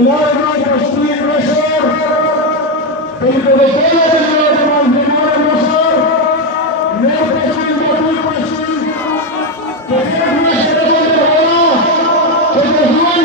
Alarma Pashteen pressure. People they came out and they were pressure. No Pashteen, no Pashteen. The information is on the wall. So the human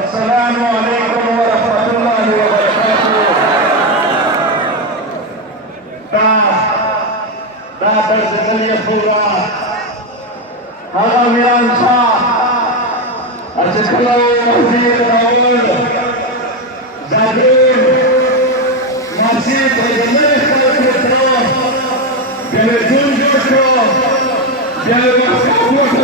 السلام عليكم ورحمة الله وبركاته. دا درس کلیه پورا هغه میرانشا چې کله وزیر راول زادین نصیب دې خلک ته بیا جون جوړ بیا وښه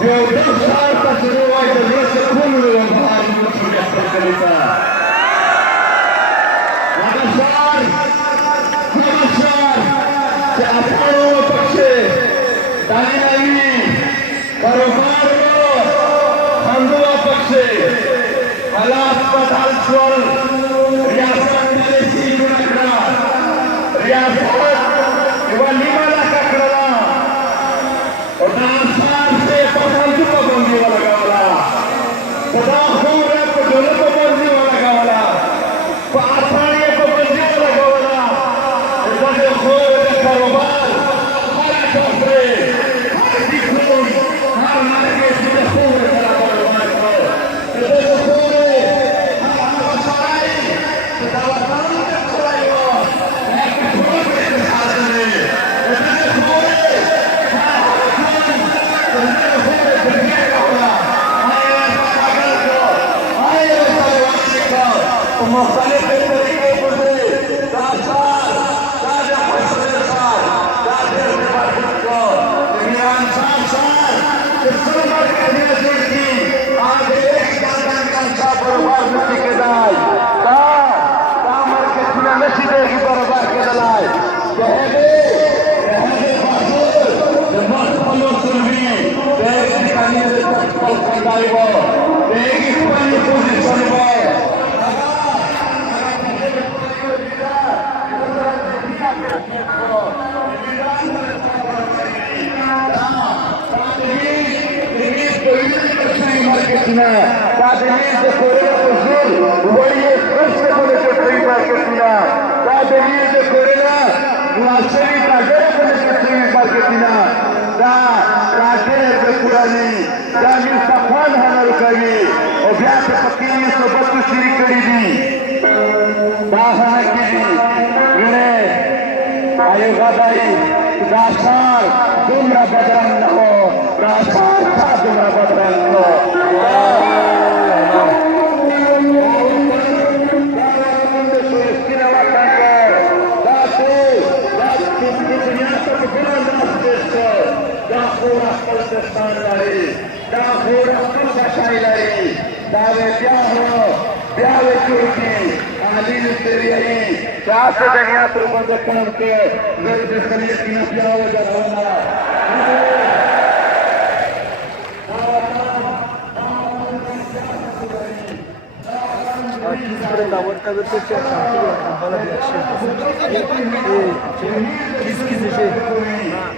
بیا د ښار ته چې وای د ورسې کوم له بهر موږ بیا خپل تا هغه ښار چې افغانو پکې دانایي کاروبار خندوا پکې حالات بدل شول ریاست مالي جوړ کړه ریاست یو نیمه لکه کړه او دا ښار څه په باندې ولګولا خدا خو را په ټول په باندې ولګولا په آسانه په باندې ولګولا دا خو د کاروبار هر څه هر دې خو هر هغه چې د خو د کاروبار کو دا خو هغه سړی چې دا وطن ته کوي هغه خو دې حاضر دی دا خو مختلف طریقے سے داشار راجہ پشتر شار راجہ ارتباط کو میرانشا شار جسر مرکزی نصیر کی آج ایک دادان کانشا بربار نسی کے دائی دا مرکز میں نسی دے گی بربار کے دلائی کہے بازور جمعت پلو سنوی دیکھ نکانی دے تک پل کھنڈائی وہ دیکھ پلی پوزیشن وہ تعدیل de Corea del Sur, وهي نفس الكتريك ماركتنا. تعديل de Corea ناشري تاجر الكتريك ماركتنا. دا تاجر بكوراني، دا من سفان هنالكوي، وبيعت فقير صبت شريك لدي. دا هناكي، مني، أيوة غداي، داشار، دمرا بدران نهو، داشار تا دمرا بدران نهو. پاکستان لري دا خور خپل بشای لري دا بیا هو بیا وچوي علي نصریه تاسو دنیا تر باندې کوم کې زه د خلیق نه بیا وځم করে দাওয়াতটা করতে ভালো লাগছে kiss এসে আল্লাহ